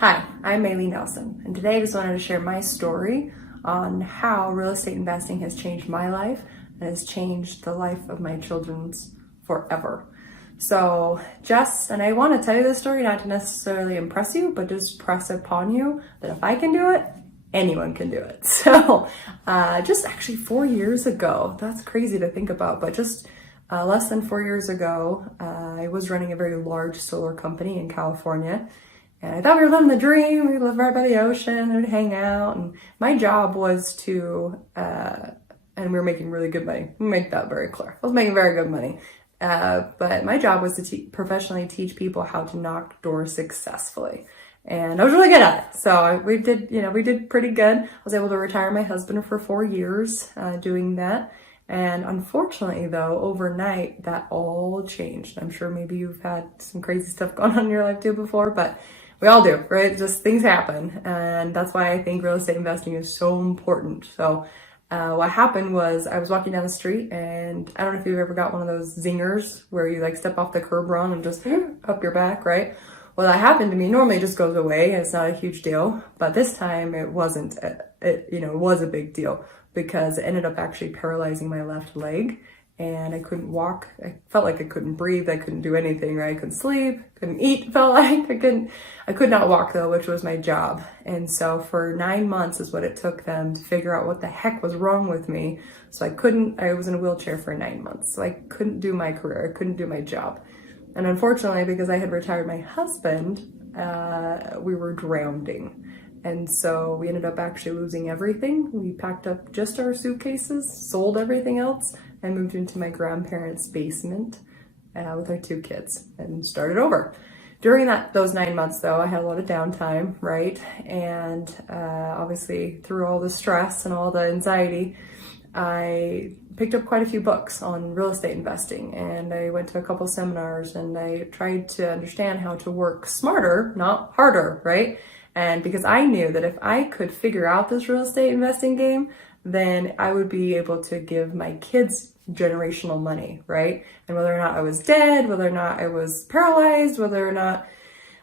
Hi, I'm Maeli Nelson, and today I just wanted to share my story on how real estate investing has changed my life and has changed the life of my children's forever. And I want to tell you this story not to necessarily impress you, but just press upon you that if I can do it, anyone can do it. Just actually 4 years ago, that's crazy to think about, but just less than 4 years ago, I was running a very large solar company in California. And I thought we were living the dream. We lived right by the ocean, we'd hang out. And my job was and we were making really good money. Let me make that very clear. I was making very good money. But my job was to professionally teach people how to knock doors successfully. And I was really good at it. So we did pretty good. I was able to retire my husband for 4 years doing that. And unfortunately, though, overnight, that all changed. I'm sure maybe you've had some crazy stuff going on in your life too before, but we all do, right? Just things happen. And that's why I think real estate investing is so important. So what happened was I was walking down the street, and I don't know if you've ever got one of those zingers where you like step off the curb run and just up your back, right? Well, that happened to me. Normally it just goes away. It's not a huge deal. But this time it wasn't, it was a big deal because it ended up actually paralyzing my left leg. And I couldn't walk. I felt like I couldn't breathe. I couldn't do anything, right? I couldn't sleep, couldn't eat, felt like I could not walk though, which was my job. And so for 9 months is what it took them to figure out what the heck was wrong with me. So I was in a wheelchair for 9 months. So I couldn't do my career. I couldn't do my job. And unfortunately, because I had retired my husband, we were drowning. And so we ended up actually losing everything. We packed up just our suitcases, sold everything else, and moved into my grandparents' basement with our 2 kids and started over. During those 9 months, though, I had a lot of downtime, right? And obviously, through all the stress and all the anxiety, I picked up quite a few books on real estate investing, and I went to a couple seminars, and I tried to understand how to work smarter, not harder, right? And because I knew that if I could figure out this real estate investing game, then I would be able to give my kids generational money, right? And whether or not I was dead, whether or not I was paralyzed, whether or not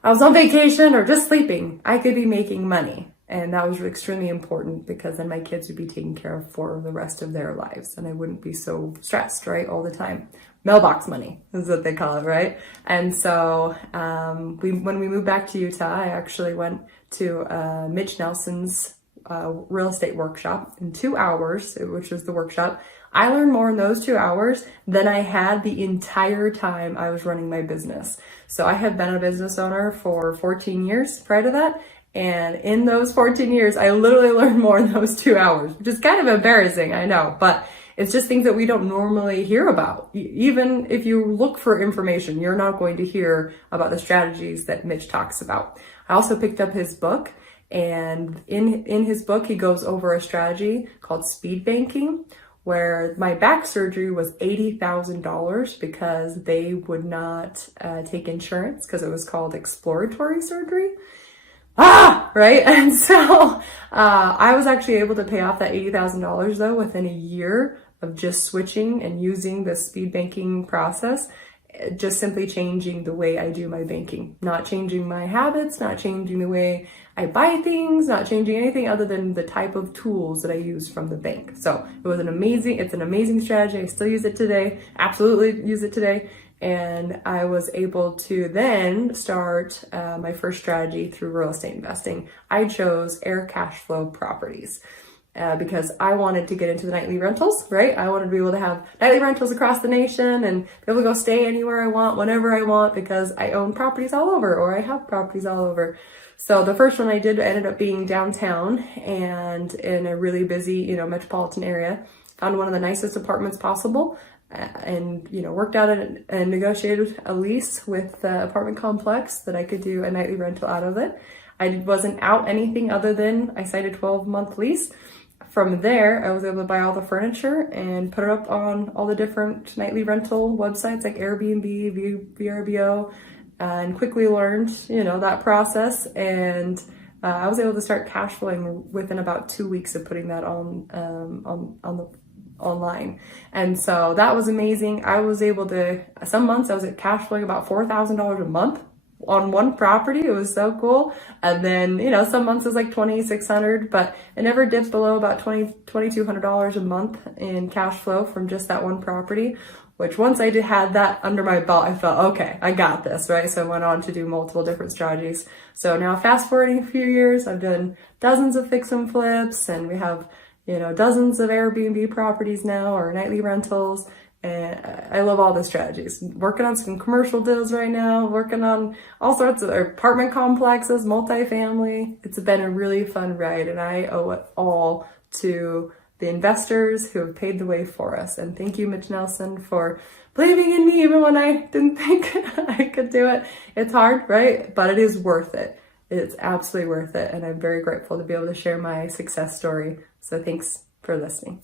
I was on vacation or just sleeping, I could be making money. And that was extremely important because then my kids would be taken care of for the rest of their lives and I wouldn't be so stressed, right, all the time. Mailbox money is what they call it, right? And so when we moved back to Utah, I actually went to Mitch Nelson's real estate workshop in 2 hours, which was the workshop. I learned more in those 2 hours than I had the entire time I was running my business. So I had been a business owner for 14 years prior to that. And in those 14 years, I literally learned more in those 2 hours, which is kind of embarrassing, I know, but it's just things that we don't normally hear about. Even if you look for information, you're not going to hear about the strategies that Mitch talks about. I also picked up his book, and in his book, he goes over a strategy called speed banking, where my back surgery was $80,000 because they would not take insurance because it was called exploratory surgery. Right? And so I was actually able to pay off that $80,000 though within a year of just switching and using the speed banking process, just simply changing the way I do my banking, not changing my habits, not changing the way I buy things, not changing anything other than the type of tools that I use from the bank. So it's an amazing strategy. I still use it today, absolutely use it today. And I was able to then start my first strategy through real estate investing. I chose air cash flow properties because I wanted to get into the nightly rentals, right? I wanted to be able to have nightly rentals across the nation and be able to go stay anywhere I want, whenever I want, because I own properties all over, or I have properties all over. So the first one I did ended up being downtown and in a really busy, metropolitan area. Found one of the nicest apartments possible. And worked out and negotiated a lease with the apartment complex that I could do a nightly rental out of it. I wasn't out anything other than I signed a 12-month lease. From there, I was able to buy all the furniture and put it up on all the different nightly rental websites like Airbnb, VRBO, and quickly learned, that process. And I was able to start cash flowing within about 2 weeks of putting that on the online. And so that was amazing. I was able to, some months I was at cash flowing about $4,000 a month. on one property. It was so cool. And then, you know, some months it was like $2,600, but it never dipped below about $2,200 a month in cash flow from just that one property, which once I had that under my belt, I felt, okay, I got this, right? So I went on to do multiple different strategies. So now fast forwarding a few years, I've done dozens of fix and flips, and we have, you know, dozens of Airbnb properties now, or nightly rentals. And I love all the strategies. Working on some commercial deals right now, working on all sorts of apartment complexes, multifamily. It's been a really fun ride, and I owe it all to the investors who have paved the way for us. And thank you, Mitch Nelson, for believing in me even when I didn't think I could do it. It's hard, right? But it is worth it. It's absolutely worth it. And I'm very grateful to be able to share my success story. So thanks for listening.